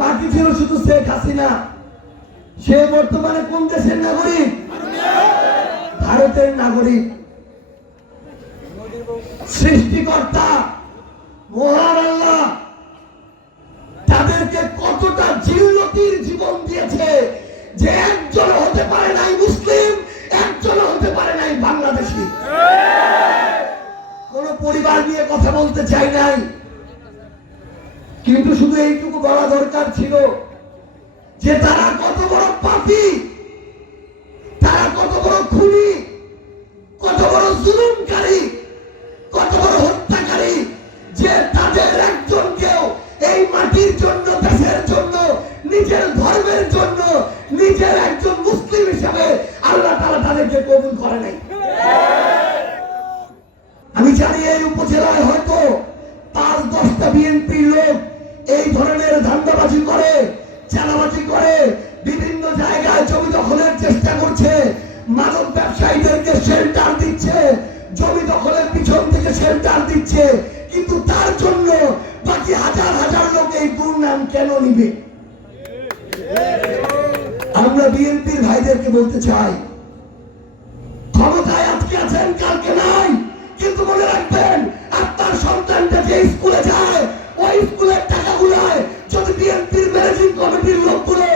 বাকি ছিল শুধু শেখ হাসিনা। সে বর্তমানে কোন দেশের নাগরিক? ভারতের নাগরিক। সৃষ্টিকর্তা মহান আল্লাহ তাদেরকে কতটা জিল্লতির জীবন দিয়েছে যে একজন হতে পারে নাই মুসলিম, একজন হতে পারে নাই বাংলাদেশি। কোন পরিবার নিয়ে কথা বলতে চাই নাই, কিন্তু শুধু এইটুকু বলা দরকার ছিল যে তারা কত বড় পাপী, তারা কত বড় খুনি, কত বড় জুলুমকারী, কত বড় হত্যাকারী, যে তাদের একজনকেও এই মাটির জন্য, দেশের জন্য, নিজের ধর্মের জন্য, নিজের একজন মুসলিম হিসাবে আল্লাহ তাআলা তাদেরকে কবুল করে নাই। আমি জানি এই উপজেলায় হয়তো ৫-১০টা বিএনপির লোক এই ধরনের ধান্দাবাজি করে, চাঁদাবাজি করে, বিভিন্ন জায়গায় জমি দখলের চেষ্টা করছে, মাদক ব্যবসায়ীদেরকে শেল্টার দিচ্ছে, জমি দখলের পিছন থেকে শেল্টার দিচ্ছে, কিন্তু তার জন্য বাকি হাজার হাজার লোক এই দুর্নাম কেন নিবে? আমরা বিএনপির ভাইদেরকে বলতে চাই, ক্ষমতায় আজকে আছেন, কালকে নাই, কিন্তু মনে রাখবেন আপনার সন্তানটা যে স্কুলে যায় ওই স্কুলের টাকাগুলায় যদি বিএনপির ম্যানেজিং কমিটির লোকগুলো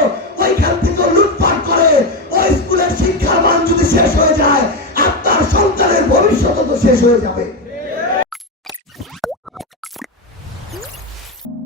ওইখান থেকে লুটপাট করে, ওই স্কুলের শিক্ষার মান যদি শেষ হয়ে যায়, আপনার সন্তানের ভবিষ্যৎ তো শেষ হয়ে যাবে।